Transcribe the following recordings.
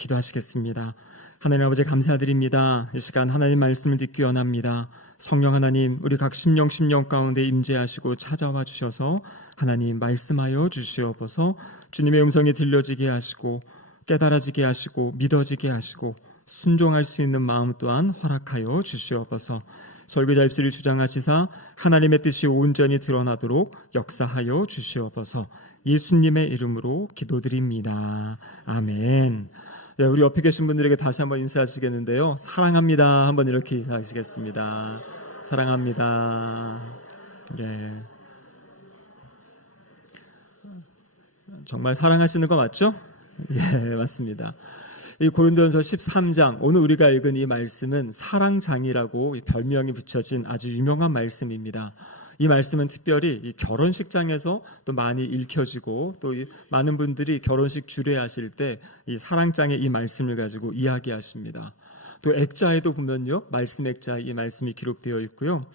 기도하시겠습니다. 하나님 아버지 감사드립니다. 이 시간 하나님 말씀을 듣기 원합니다. 성령 하나님, 우리 각 심령 가운데 임재하시고 찾아와 주셔서 하나님 말씀하여 주시옵소서. 주님의 음성이 들려지게 하시고 깨달아지게 하시고 믿어지게 하시고 순종할 수 있는 마음 또한 허락하여 주시옵소서. 설교자 입술을 주장하시사 하나님의 뜻이 온전히 드러나도록 역사하여 주시옵소서. 예수님의 이름으로 기도드립니다. 아멘. 네, 우리 옆에 계신 분들에게 다시 한번 인사하시겠는데요. 사랑합니다. 한번 이렇게 인사하시겠습니다. 사랑합니다. 네. 정말 사랑하시는 거 맞죠? 예, 맞습니다. 이 고린도전서 13장, 오늘 우리가 읽은 이 말씀은 사랑장이라고 별명이 붙여진 아주 유명한 말씀입니다. 이 말씀은 특별히 이 결혼식장에서 또 많이 읽혀지고 또 많은 분들이 결혼식 주례하실 때 이 사랑장의 이 말씀을 가지고 이야기하십니다. 또 액자에도 보면요, 말씀 액자에 이 말씀이 기록되어 있고요.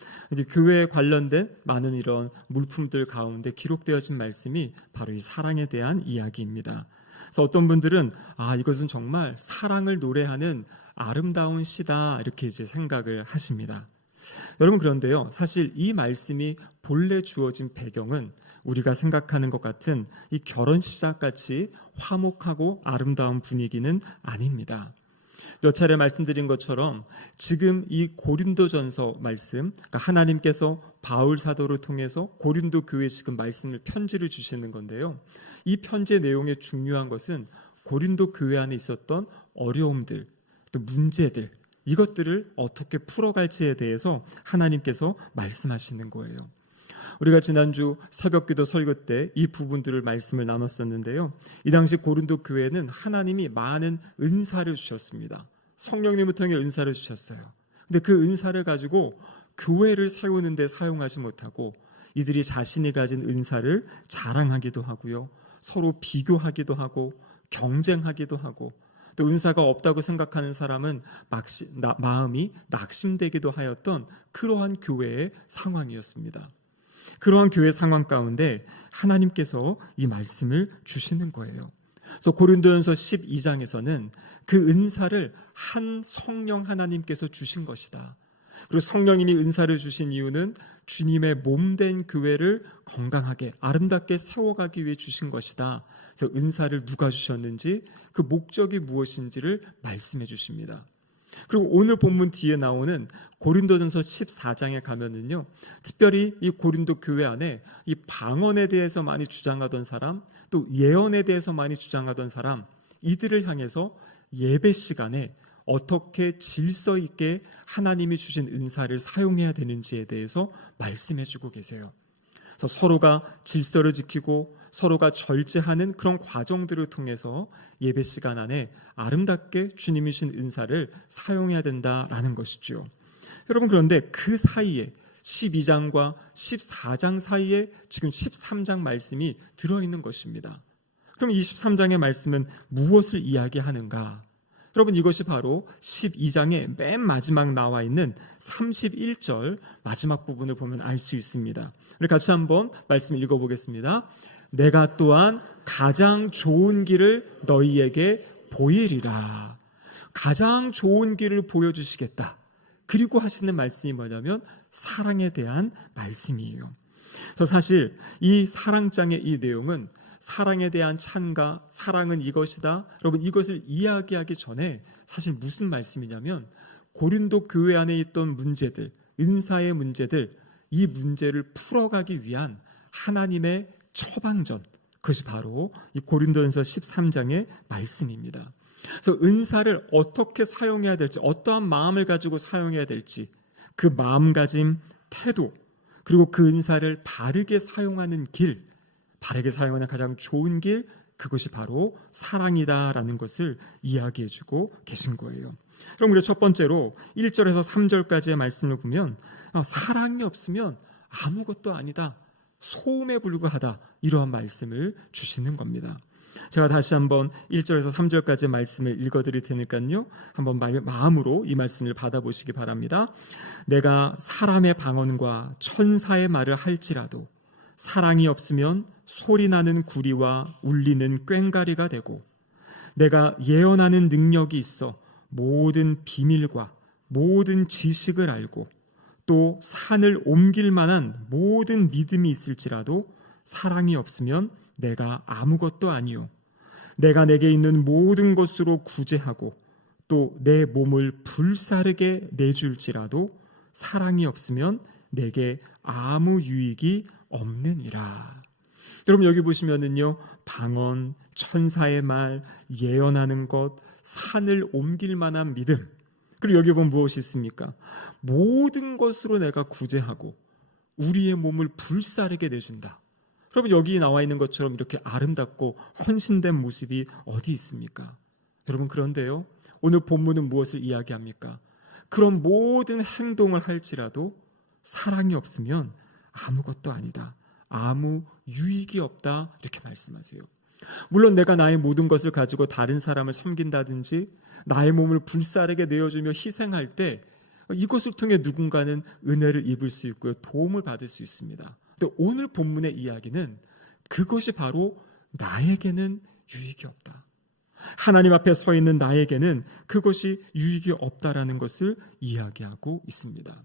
교회에 관련된 많은 이런 물품들 가운데 기록되어진 말씀이 바로 이 사랑에 대한 이야기입니다. 그래서 어떤 분들은 이것은 정말 사랑을 노래하는 아름다운 시다 이렇게 이제 생각을 하십니다. 여러분, 그런데요, 사실 이 말씀이 본래 주어진 배경은 우리가 생각하는 것 같은 이 결혼식장같이 화목하고 아름다운 분위기는 아닙니다. 몇 차례 말씀드린 것처럼 지금 이 고린도전서 말씀, 그러니까 하나님께서 바울 사도를 통해서 고린도 교회에 지금 말씀을 편지를 주시는 건데요. 이 편지의 내용의 중요한 것은 고린도 교회 안에 있었던 어려움들, 또 문제들, 이것들을 어떻게 풀어갈지에 대해서 하나님께서 말씀하시는 거예요. 우리가 지난주 새벽기도 설교 때 이 부분들을 말씀을 나눴었는데요. 이 당시 고린도 교회는 하나님이 많은 은사를 주셨습니다. 성령님을 통해 은사를 주셨어요. 근데 그 은사를 가지고 교회를 세우는 데 사용하지 못하고 이들이 자신이 가진 은사를 자랑하기도 하고요. 서로 비교하기도 하고 경쟁하기도 하고 또 은사가 없다고 생각하는 사람은 마음이 낙심되기도 하였던 그러한 교회의 상황이었습니다. 그러한 교회 상황 가운데 하나님께서 이 말씀을 주시는 거예요. 그래서 고린도전서 12장에서는 그 은사를 한 성령 하나님께서 주신 것이다. 그리고 성령님이 은사를 주신 이유는 주님의 몸된 교회를 건강하게 아름답게 세워가기 위해 주신 것이다. 그래서 은사를 누가 주셨는지 그 목적이 무엇인지를 말씀해 주십니다. 그리고 오늘 본문 뒤에 나오는 고린도전서 14장에 가면은요, 특별히 이 고린도 교회 안에 이 방언에 대해서 많이 주장하던 사람, 또 예언에 대해서 많이 주장하던 사람, 이들을 향해서 예배 시간에 어떻게 질서 있게 하나님이 주신 은사를 사용해야 되는지에 대해서 말씀해 주고 계세요. 그래서 서로가 질서를 지키고 서로가 절제하는 그런 과정들을 통해서 예배 시간 안에 아름답게 주님이 주신 은사를 사용해야 된다라는 것이죠. 여러분, 그런데 그 사이에 12장과 14장 사이에 지금 13장 말씀이 들어있는 것입니다. 그럼 23장의 말씀은 무엇을 이야기하는가? 여러분, 이것이 바로 12장의 맨 마지막 나와 있는 31절 마지막 부분을 보면 알 수 있습니다. 우리 같이 한번 말씀 읽어보겠습니다. 내가 또한 가장 좋은 길을 너희에게 보이리라. 가장 좋은 길을 보여주시겠다. 그리고 하시는 말씀이 뭐냐면 사랑에 대한 말씀이에요. 그래서 사실 이 사랑장의 이 내용은 사랑에 대한 찬가, 사랑은 이것이다. 여러분, 이것을 이야기하기 전에 사실 무슨 말씀이냐면 고린도 교회 안에 있던 문제들, 은사의 문제들, 이 문제를 풀어가기 위한 하나님의 처방전, 그것이 바로 이 고린도전서 13장의 말씀입니다. 그래서 은사를 어떻게 사용해야 될지, 어떠한 마음을 가지고 사용해야 될지, 그 마음가짐, 태도, 그리고 그 은사를 바르게 사용하는 길, 바르게 사용하는 가장 좋은 길, 그것이 바로 사랑이다라는 것을 이야기해주고 계신 거예요. 그럼 우리가 첫 번째로 1절에서 3절까지의 말씀을 보면 사랑이 없으면 아무것도 아니다, 소음에 불과하다, 이러한 말씀을 주시는 겁니다. 제가 다시 한번 1절에서 3절까지의 말씀을 읽어드릴 테니까요, 한번 마음으로 이 말씀을 받아보시기 바랍니다. 내가 사람의 방언과 천사의 말을 할지라도 사랑이 없으면 소리나는 구리와 울리는 꽹과리가 되고, 내가 예언하는 능력이 있어 모든 비밀과 모든 지식을 알고 또 산을 옮길 만한 모든 믿음이 있을지라도 사랑이 없으면 내가 아무것도 아니요. 내가 내게 있는 모든 것으로 구제하고 또 내 몸을 불사르게 내줄지라도 사랑이 없으면 내게 아무 유익이 없느니라. 여러분 여기 보시면은요, 방언, 천사의 말, 예언하는 것, 산을 옮길 만한 믿음, 그리고 여기 보면 무엇이 있습니까? 모든 것으로 내가 구제하고 우리의 몸을 불사르게 내준다. 여러분 여기 나와 있는 것처럼 이렇게 아름답고 헌신된 모습이 어디 있습니까? 여러분 그런데요, 오늘 본문은 무엇을 이야기합니까? 그런 모든 행동을 할지라도 사랑이 없으면 아무것도 아니다. 아무 유익이 없다. 이렇게 말씀하세요. 물론 내가 나의 모든 것을 가지고 다른 사람을 섬긴다든지 나의 몸을 불사르게 내어주며 희생할 때 이것을 통해 누군가는 은혜를 입을 수 있고요, 도움을 받을 수 있습니다. 근데 오늘 본문의 이야기는 그것이 바로 나에게는 유익이 없다. 하나님 앞에 서 있는 나에게는 그것이 유익이 없다라는 것을 이야기하고 있습니다.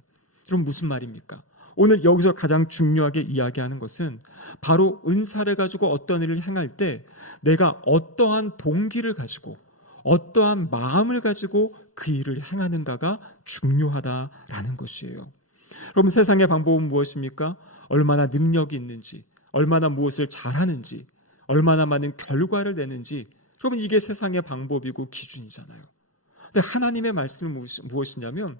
그럼 무슨 말입니까? 오늘 여기서 가장 중요하게 이야기하는 것은 바로 은사를 가지고 어떤 일을 행할 때 내가 어떠한 동기를 가지고 어떠한 마음을 가지고 그 일을 행하는가가 중요하다라는 것이에요. 여러분 세상의 방법은 무엇입니까? 얼마나 능력이 있는지, 얼마나 무엇을 잘하는지, 얼마나 많은 결과를 내는지, 여러분 이게 세상의 방법이고 기준이잖아요. 근데 하나님의 말씀은 무엇이냐면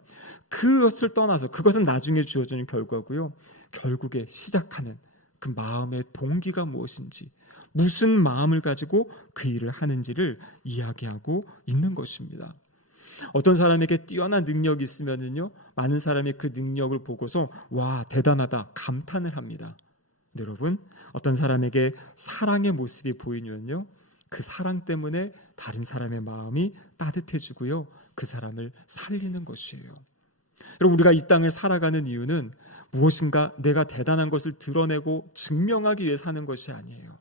그것을 떠나서 그것은 나중에 주어지는 결과고요, 결국에 시작하는 그 마음의 동기가 무엇인지, 무슨 마음을 가지고 그 일을 하는지를 이야기하고 있는 것입니다. 어떤 사람에게 뛰어난 능력이 있으면은요, 많은 사람이 그 능력을 보고서 와 대단하다 감탄을 합니다. 근데 여러분 어떤 사람에게 사랑의 모습이 보이면요, 그 사랑 때문에 다른 사람의 마음이 따뜻해지고요, 그 사람을 살리는 것이에요. 여러분 우리가 이 땅을 살아가는 이유는 무엇인가 내가 대단한 것을 드러내고 증명하기 위해 사는 것이 아니에요.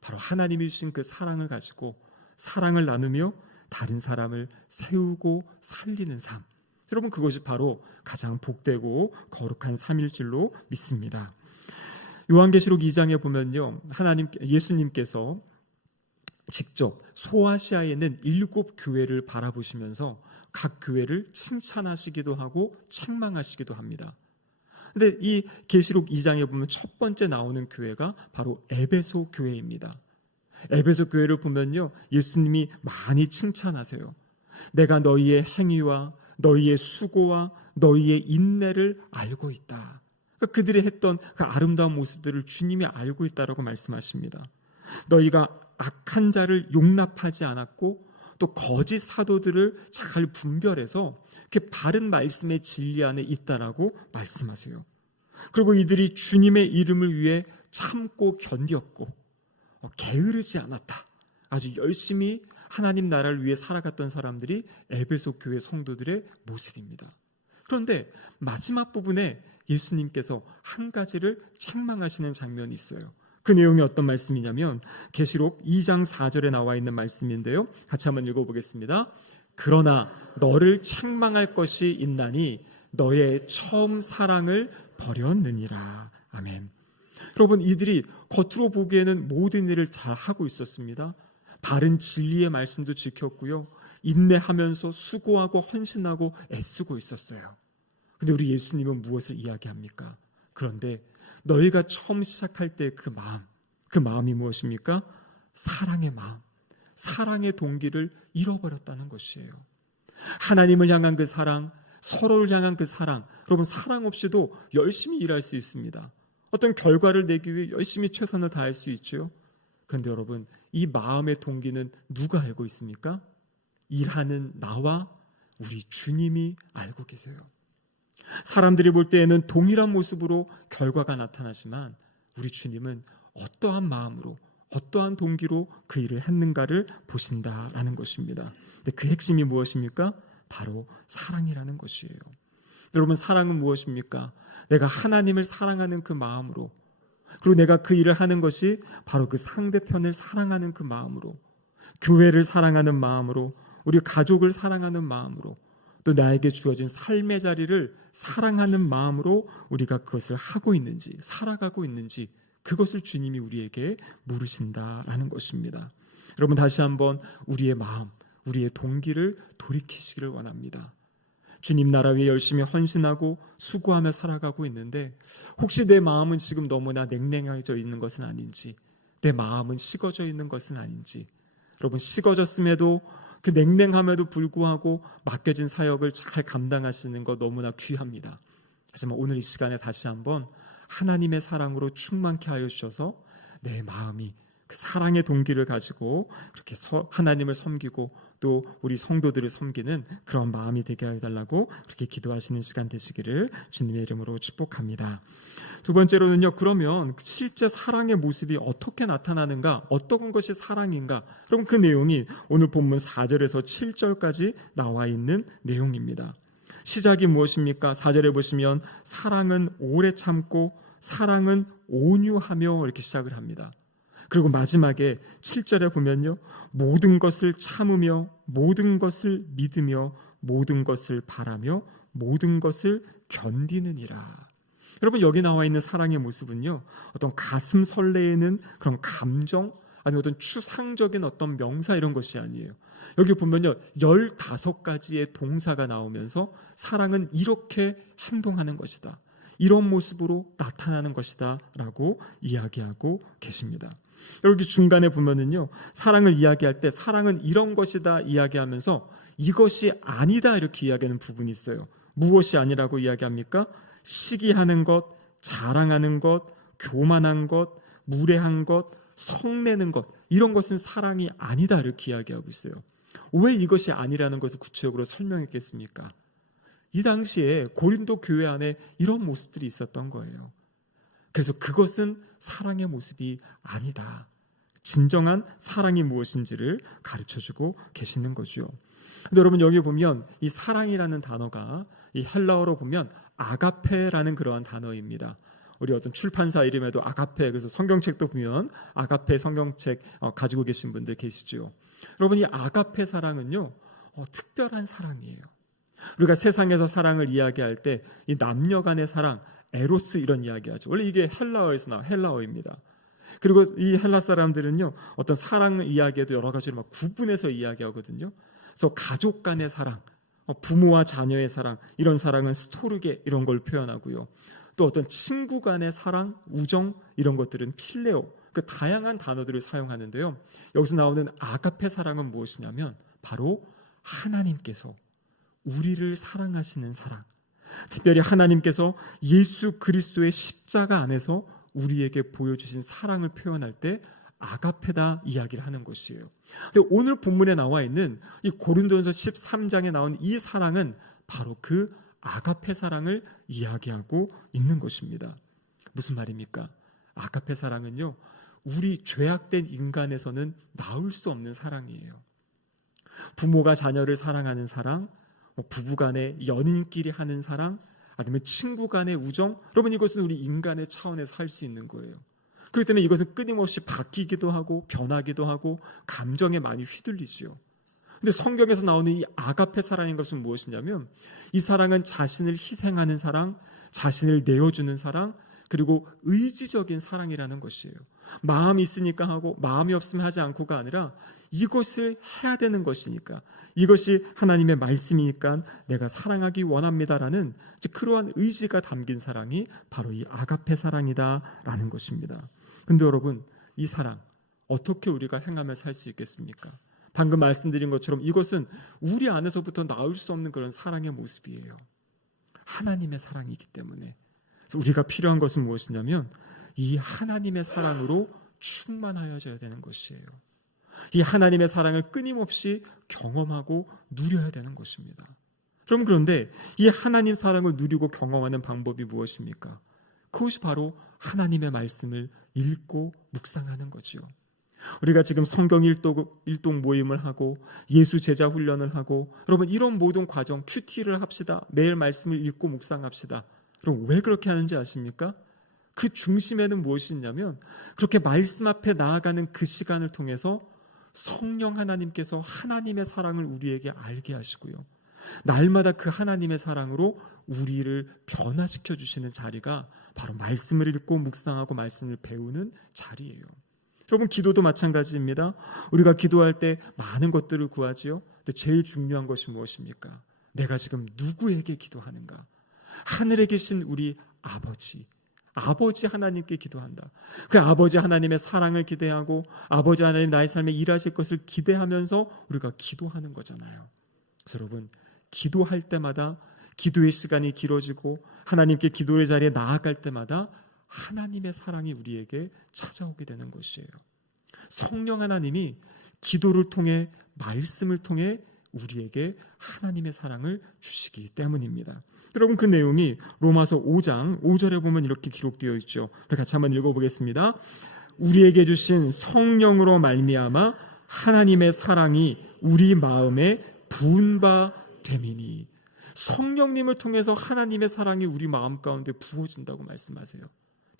바로 하나님이 주신 그 사랑을 가지고 사랑을 나누며 다른 사람을 세우고 살리는 삶, 여러분 그것이 바로 가장 복되고 거룩한 삶일 줄로 믿습니다. 요한계시록 2장에 보면요, 예수님께서 직접 소아시아에 있는 7 교회를 바라보시면서 각 교회를 칭찬하시기도 하고 책망하시기도 합니다. 근데 이 계시록 2장에 보면 첫 번째 나오는 교회가 바로 에베소 교회입니다. 에베소 교회를 보면요, 예수님이 많이 칭찬하세요. 내가 너희의 행위와 너희의 수고와 너희의 인내를 알고 있다. 그러니까 그들이 했던 그 아름다운 모습들을 주님이 알고 있다라고 말씀하십니다. 너희가 악한 자를 용납하지 않았고 또 거짓 사도들을 잘 분별해서 이렇게 바른 말씀의 진리 안에 있다라고 말씀하세요. 그리고 이들이 주님의 이름을 위해 참고 견뎠고 게으르지 않았다. 아주 열심히 하나님 나라를 위해 살아갔던 사람들이 에베소 교회 성도들의 모습입니다. 그런데 마지막 부분에 예수님께서 한 가지를 책망하시는 장면이 있어요. 그 내용이 어떤 말씀이냐면 계시록 2장 4절에 나와 있는 말씀인데요, 같이 한번 읽어보겠습니다. 그러나 너를 책망할 것이 있나니 너의 처음 사랑을 버렸느니라. 아멘. 여러분 이들이 겉으로 보기에는 모든 일을 잘 하고 있었습니다. 바른 진리의 말씀도 지켰고요, 인내하면서 수고하고 헌신하고 애쓰고 있었어요. 근데 우리 예수님은 무엇을 이야기합니까? 그런데 너희가 처음 시작할 때 그 마음이 무엇입니까? 사랑의 마음, 사랑의 동기를 잃어버렸다는 것이에요. 하나님을 향한 그 사랑, 서로를 향한 그 사랑, 여러분 사랑 없이도 열심히 일할 수 있습니다. 어떤 결과를 내기 위해 열심히 최선을 다할 수 있죠. 그런데 여러분 이 마음의 동기는 누가 알고 있습니까? 일하는 나와 우리 주님이 알고 계세요. 사람들이 볼 때에는 동일한 모습으로 결과가 나타나지만 우리 주님은 어떠한 마음으로 어떠한 동기로 그 일을 했는가를 보신다라는 것입니다. 근데 그 핵심이 무엇입니까? 바로 사랑이라는 것이에요. 여러분 사랑은 무엇입니까? 내가 하나님을 사랑하는 그 마음으로, 그리고 내가 그 일을 하는 것이 바로 그 상대편을 사랑하는 그 마음으로, 교회를 사랑하는 마음으로, 우리 가족을 사랑하는 마음으로, 또 나에게 주어진 삶의 자리를 사랑하는 마음으로 우리가 그것을 하고 있는지, 살아가고 있는지, 그것을 주님이 우리에게 물으신다라는 것입니다. 여러분, 다시 한번 우리의 마음, 우리의 동기를 돌이키시기를 원합니다. 주님 나라 위해 열심히 헌신하고 수고하며 살아가고 있는데 혹시 내 마음은 지금 너무나 냉랭해져 있는 것은 아닌지, 내 마음은 식어져 있는 것은 아닌지. 여러분, 식어졌음에도 그 냉랭함에도 불구하고 맡겨진 사역을 잘 감당하시는 것 너무나 귀합니다. 하지만 오늘 이 시간에 다시 한번 하나님의 사랑으로 충만케 하여 주셔서 내 마음이 그 사랑의 동기를 가지고 그렇게 하나님을 섬기고 또 우리 성도들을 섬기는 그런 마음이 되게 해달라고 그렇게 기도하시는 시간 되시기를 주님의 이름으로 축복합니다. 두 번째로는요, 그러면 실제 사랑의 모습이 어떻게 나타나는가, 어떤 것이 사랑인가? 그럼 그 내용이 오늘 본문 4절에서 7절까지 나와 있는 내용입니다. 시작이 무엇입니까? 4절에 보시면 사랑은 오래 참고 사랑은 온유하며 이렇게 시작을 합니다. 그리고 마지막에 7절에 보면요, 모든 것을 참으며 모든 것을 믿으며 모든 것을 바라며 모든 것을 견디느니라. 여러분, 여기 나와 있는 사랑의 모습은요, 어떤 가슴 설레이는 그런 감정, 아니면 어떤 추상적인 어떤 명사 이런 것이 아니에요. 여기 보면요, 15가지의 동사가 나오면서 사랑은 이렇게 행동하는 것이다, 이런 모습으로 나타나는 것이다 라고 이야기하고 계십니다. 여기 중간에 보면은요, 사랑을 이야기할 때 사랑은 이런 것이다 이야기하면서 이것이 아니다 이렇게 이야기하는 부분이 있어요. 무엇이 아니라고 이야기합니까? 시기하는 것, 자랑하는 것, 교만한 것, 무례한 것, 성내는 것, 이런 것은 사랑이 아니다 이렇게 이야기하고 있어요. 왜 이것이 아니라는 것을 구체적으로 설명했겠습니까? 이 당시에 고린도 교회 안에 이런 모습들이 있었던 거예요. 그래서 그것은 사랑의 모습이 아니다, 진정한 사랑이 무엇인지를 가르쳐주고 계시는 거죠. 근데 여러분, 여기 보면 이 사랑이라는 단어가 이 헬라어로 보면 아가페라는 그러한 단어입니다. 우리 어떤 출판사 이름에도 아가페, 그래서 성경책도 보면 아가페 성경책 가지고 계신 분들 계시죠. 여러분, 이 아가페 사랑은요, 특별한 사랑이에요. 우리가 세상에서 사랑을 이야기할 때 이 남녀 간의 사랑, 에로스 이런 이야기하죠. 원래 이게 헬라어에서 나온 헬라어입니다. 그리고 이 헬라 사람들은요, 어떤 사랑 이야기에도 여러 가지로 막 구분해서 이야기하거든요. 그래서 가족 간의 사랑, 부모와 자녀의 사랑, 이런 사랑은 스토르게 이런 걸 표현하고요. 또 어떤 친구 간의 사랑, 우정 이런 것들은 필레오, 그 다양한 단어들을 사용하는데요. 여기서 나오는 아가페 사랑은 무엇이냐면 바로 하나님께서 우리를 사랑하시는 사랑, 특별히 하나님께서 예수 그리스도의 십자가 안에서 우리에게 보여주신 사랑을 표현할 때 아가페다 이야기를 하는 것이에요. 근데 오늘 본문에 나와 있는 이 고린도전서 13장에 나온 이 사랑은 바로 그 아가페 사랑을 이야기하고 있는 것입니다. 무슨 말입니까? 아가페 사랑은요, 우리 죄악된 인간에서는 나올 수 없는 사랑이에요. 부모가 자녀를 사랑하는 사랑, 부부간의 연인끼리 하는 사랑, 아니면 친구간의 우정, 여러분 이것은 우리 인간의 차원에서 할 수 있는 거예요. 그렇기 때문에 이것은 끊임없이 바뀌기도 하고 변하기도 하고 감정에 많이 휘둘리지요. 근데 성경에서 나오는 이 아가페 사랑인 것은 무엇이냐면 이 사랑은 자신을 희생하는 사랑, 자신을 내어주는 사랑, 그리고 의지적인 사랑이라는 것이에요. 마음이 있으니까 하고 마음이 없으면 하지 않고가 아니라 이것을 해야 되는 것이니까, 이것이 하나님의 말씀이니까 내가 사랑하기 원합니다라는 그러한 의지가 담긴 사랑이 바로 이 아가페 사랑이다라는 것입니다. 근데 여러분, 이 사랑 어떻게 우리가 행하며 살 수 있겠습니까? 방금 말씀드린 것처럼 이것은 우리 안에서부터 나올 수 없는 그런 사랑의 모습이에요. 하나님의 사랑이기 때문에. 그래서 우리가 필요한 것은 무엇이냐면 이 하나님의 사랑으로 충만하여져야 되는 것이에요. 이 하나님의 사랑을 끊임없이 경험하고 누려야 되는 것입니다. 그런데 이 하나님 사랑을 누리고 경험하는 방법이 무엇입니까? 그것이 바로 하나님의 말씀을 읽고 묵상하는 거지요. 우리가 지금 성경 일동 모임을 하고 예수 제자 훈련을 하고, 여러분 이런 모든 과정 큐티를 합시다. 매일 말씀을 읽고 묵상합시다. 그럼 왜 그렇게 하는지 아십니까? 그 중심에는 무엇이 있냐면 그렇게 말씀 앞에 나아가는 그 시간을 통해서 성령 하나님께서 하나님의 사랑을 우리에게 알게 하시고요, 날마다 그 하나님의 사랑으로 우리를 변화시켜 주시는 자리가 바로 말씀을 읽고 묵상하고 말씀을 배우는 자리예요. 여러분, 기도도 마찬가지입니다. 우리가 기도할 때 많은 것들을 구하지요. 근데 제일 중요한 것이 무엇입니까? 내가 지금 누구에게 기도하는가? 하늘에 계신 우리 아버지 하나님께 기도한다. 그 아버지 하나님의 사랑을 기대하고 아버지 하나님 나의 삶에 일하실 것을 기대하면서 우리가 기도하는 거잖아요. 그래서 여러분, 기도할 때마다, 기도의 시간이 길어지고 하나님께 기도의 자리에 나아갈 때마다 하나님의 사랑이 우리에게 찾아오게 되는 것이에요. 성령 하나님이 기도를 통해, 말씀을 통해 우리에게 하나님의 사랑을 주시기 때문입니다. 여러분, 그 내용이 로마서 5장 5절에 보면 이렇게 기록되어 있죠. 같이 한번 읽어보겠습니다. 우리에게 주신 성령으로 말미암아 하나님의 사랑이 우리 마음에 부은 바 됨이니. 성령님을 통해서 하나님의 사랑이 우리 마음 가운데 부어진다고 말씀하세요.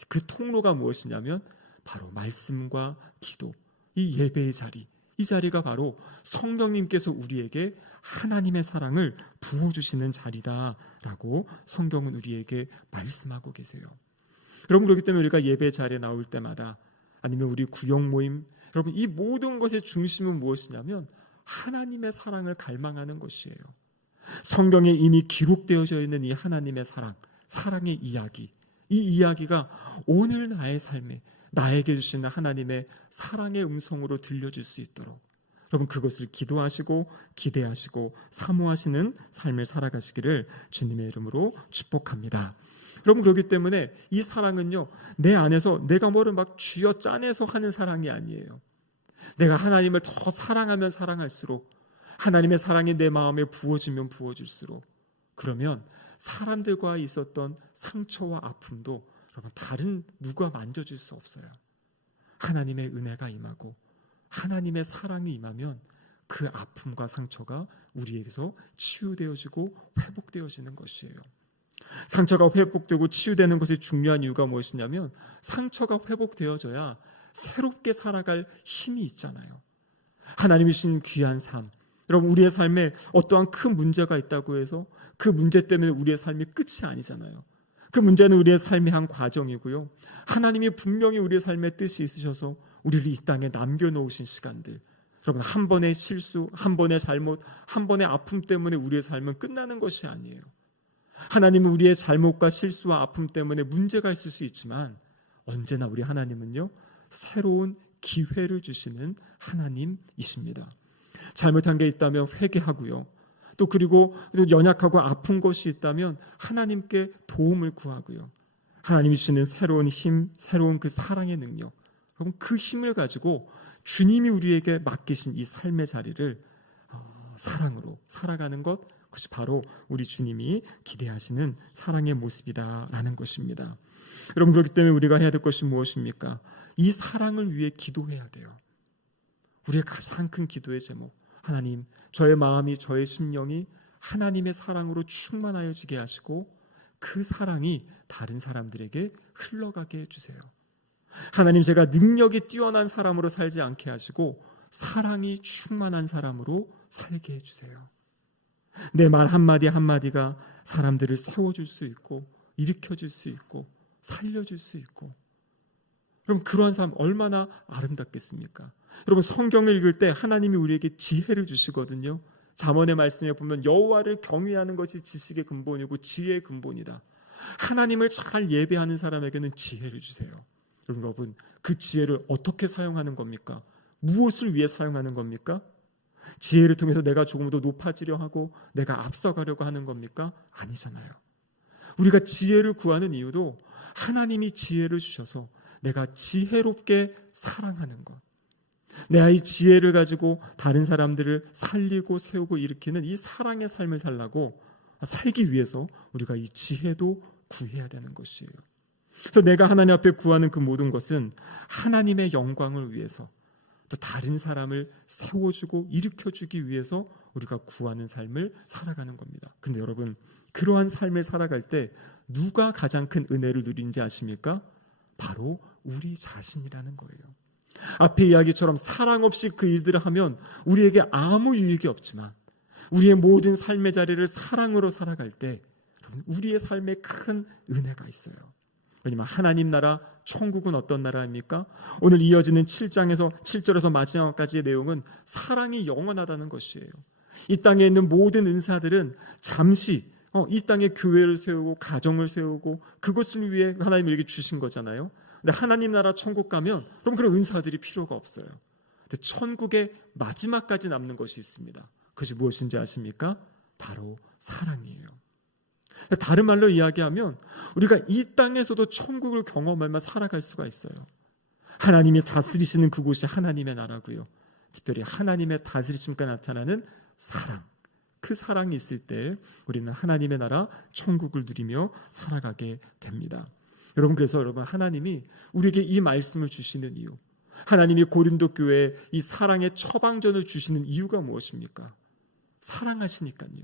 그 통로가 무엇이냐면 바로 말씀과 기도, 이 예배의 자리, 이 자리가 바로 성령님께서 우리에게 하나님의 사랑을 부어주시는 자리다라고 성경은 우리에게 말씀하고 계세요. 여러분, 그렇기 때문에 우리가 예배 자리에 나올 때마다, 아니면 우리 구역 모임, 여러분, 이 모든 것의 중심은 무엇이냐면 하나님의 사랑을 갈망하는 것이에요. 성경에 이미 기록되어져 있는 이 하나님의 사랑의 이야기, 이 이야기가 오늘 나의 삶에 나에게 주시는 하나님의 사랑의 음성으로 들려질 수 있도록 여러분, 그것을 기도하시고 기대하시고 사모하시는 삶을 살아가시기를 주님의 이름으로 축복합니다. 여러분, 그렇기 때문에 이 사랑은요, 내 안에서 내가 뭐를 막 쥐어 짜내서 하는 사랑이 아니에요. 내가 하나님을 더 사랑하면 사랑할수록, 하나님의 사랑이 내 마음에 부어지면 부어질수록, 그러면 사람들과 있었던 상처와 아픔도 여러분, 다른 누가 만져줄 수 없어요. 하나님의 은혜가 임하고 하나님의 사랑이 임하면 그 아픔과 상처가 우리에게서 치유되어지고 회복되어지는 것이에요. 상처가 회복되고 치유되는 것이 중요한 이유가 무엇이냐면 상처가 회복되어져야 새롭게 살아갈 힘이 있잖아요. 하나님이 주신 귀한 삶, 여러분, 우리의 삶에 어떠한 큰 문제가 있다고 해서 그 문제 때문에 우리의 삶이 끝이 아니잖아요. 그 문제는 우리의 삶의 한 과정이고요, 하나님이 분명히 우리의 삶에 뜻이 있으셔서 우리를 이 땅에 남겨놓으신 시간들, 여러분, 한 번의 실수, 한 번의 잘못, 한 번의 아픔 때문에 우리의 삶은 끝나는 것이 아니에요. 하나님은 우리의 잘못과 실수와 아픔 때문에 문제가 있을 수 있지만 언제나 우리 하나님은요, 새로운 기회를 주시는 하나님이십니다. 잘못한 게 있다면 회개하고요, 또 그리고 연약하고 아픈 것이 있다면 하나님께 도움을 구하고요, 하나님이 주시는 새로운 힘, 새로운 그 사랑의 능력, 여러분, 그 힘을 가지고 주님이 우리에게 맡기신 이 삶의 자리를 사랑으로 살아가는 것, 그것이 바로 우리 주님이 기대하시는 사랑의 모습이다라는 것입니다. 여러분, 그렇기 때문에 우리가 해야 될 것이 무엇입니까? 이 사랑을 위해 기도해야 돼요. 우리의 가장 큰 기도의 제목, 하나님, 저의 마음이, 저의 심령이 하나님의 사랑으로 충만하여지게 하시고 그 사랑이 다른 사람들에게 흘러가게 해주세요. 하나님, 제가 능력이 뛰어난 사람으로 살지 않게 하시고 사랑이 충만한 사람으로 살게 해주세요. 내 말 한마디 한마디가 사람들을 세워줄 수 있고 일으켜줄 수 있고 살려줄 수 있고, 그럼 그러한 삶 얼마나 아름답겠습니까? 여러분, 성경을 읽을 때 하나님이 우리에게 지혜를 주시거든요. 잠언의 말씀에 보면 여호와를 경외하는 것이 지식의 근본이고 지혜의 근본이다. 하나님을 잘 예배하는 사람에게는 지혜를 주세요. 여러분, 그 지혜를 어떻게 사용하는 겁니까? 무엇을 위해 사용하는 겁니까? 지혜를 통해서 내가 조금 더 높아지려 하고 내가 앞서가려고 하는 겁니까? 아니잖아요. 우리가 지혜를 구하는 이유도 하나님이 지혜를 주셔서 내가 지혜롭게 사랑하는 것, 내가 이 지혜를 가지고 다른 사람들을 살리고 세우고 일으키는 이 사랑의 삶을 살기 위해서 우리가 이 지혜도 구해야 되는 것이에요. 그래서 내가 하나님 앞에 구하는 그 모든 것은 하나님의 영광을 위해서, 또 다른 사람을 세워주고 일으켜주기 위해서 우리가 구하는 삶을 살아가는 겁니다. 근데 여러분, 그러한 삶을 살아갈 때 누가 가장 큰 은혜를 누린지 아십니까? 바로 우리 자신이라는 거예요. 앞의 이야기처럼 사랑 없이 그 일들을 하면 우리에게 아무 유익이 없지만 우리의 모든 삶의 자리를 사랑으로 살아갈 때 우리의 삶에 큰 은혜가 있어요. 왜냐하면 하나님 나라, 천국은 어떤 나라입니까? 오늘 이어지는 7절에서 마지막까지의 내용은 사랑이 영원하다는 것이에요. 이 땅에 있는 모든 은사들은 잠시 이 땅에 교회를 세우고 가정을 세우고 그것을 위해 하나님이 우리에게 주신 거잖아요. 근데 하나님 나라 천국 가면 그럼 그런 은사들이 필요가 없어요. 근데 천국의 마지막까지 남는 것이 있습니다. 그것이 무엇인지 아십니까? 바로 사랑이에요. 다른 말로 이야기하면 우리가 이 땅에서도 천국을 경험하며 살아갈 수가 있어요. 하나님이 다스리시는 그곳이 하나님의 나라고요. 특별히 하나님의 다스리심과 나타나는 사랑, 그 사랑이 있을 때 우리는 하나님의 나라 천국을 누리며 살아가게 됩니다. 그래서 여러분, 하나님이 우리에게 이 말씀을 주시는 이유, 하나님이 고린도 교회에 이 사랑의 처방전을 주시는 이유가 무엇입니까? 사랑하시니까요.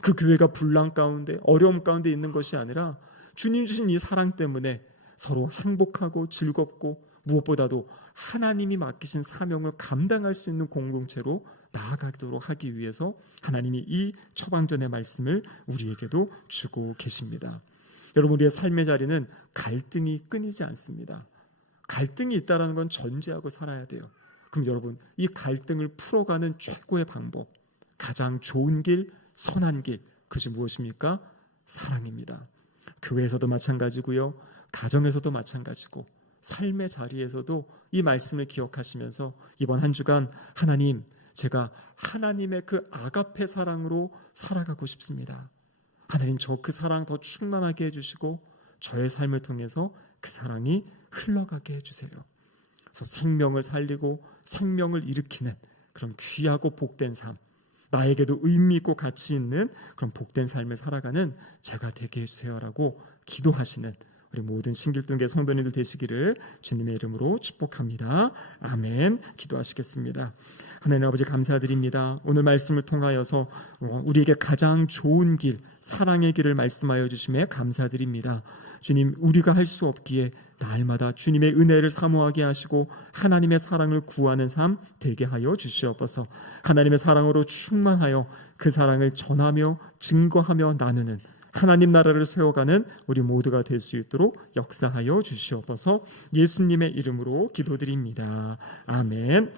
그 교회가 분란 가운데 어려움 가운데 있는 것이 아니라 주님 주신 이 사랑 때문에 서로 행복하고 즐겁고 무엇보다도 하나님이 맡기신 사명을 감당할 수 있는 공동체로 나아가도록 하기 위해서 하나님이 이 처방전의 말씀을 우리에게도 주고 계십니다. 여러분, 우리의 삶의 자리는 갈등이 끊이지 않습니다. 갈등이 있다는 건 전제하고 살아야 돼요. 그럼 여러분, 이 갈등을 풀어가는 최고의 방법, 가장 좋은 길, 선한 길, 그것이 무엇입니까? 사랑입니다. 교회에서도 마찬가지고요, 가정에서도 마찬가지고 삶의 자리에서도 이 말씀을 기억하시면서 이번 한 주간 하나님, 제가 하나님의 그 아가페 사랑으로 살아가고 싶습니다. 하나님, 저 그 사랑 더 충만하게 해주시고 저의 삶을 통해서 그 사랑이 흘러가게 해주세요. 그래서 생명을 살리고 생명을 일으키는 그런 귀하고 복된 삶, 나에게도 의미 있고 가치 있는 그런 복된 삶을 살아가는 제가 되게 해주세요라고 기도하시는 우리 모든 신길동계 성도님들 되시기를 주님의 이름으로 축복합니다. 아멘. 기도하시겠습니다. 하나님 아버지, 감사드립니다. 오늘 말씀을 통하여서 우리에게 가장 좋은 길, 사랑의 길을 말씀하여 주심에 감사드립니다. 주님, 우리가 할 수 없기에 날마다 주님의 은혜를 사모하게 하시고 하나님의 사랑을 구하는 삶 되게 하여 주시옵소서. 하나님의 사랑으로 충만하여 그 사랑을 전하며 증거하며 나누는 하나님 나라를 세워가는 우리 모두가 될 수 있도록 역사하여 주시옵소서. 예수님의 이름으로 기도드립니다. 아멘.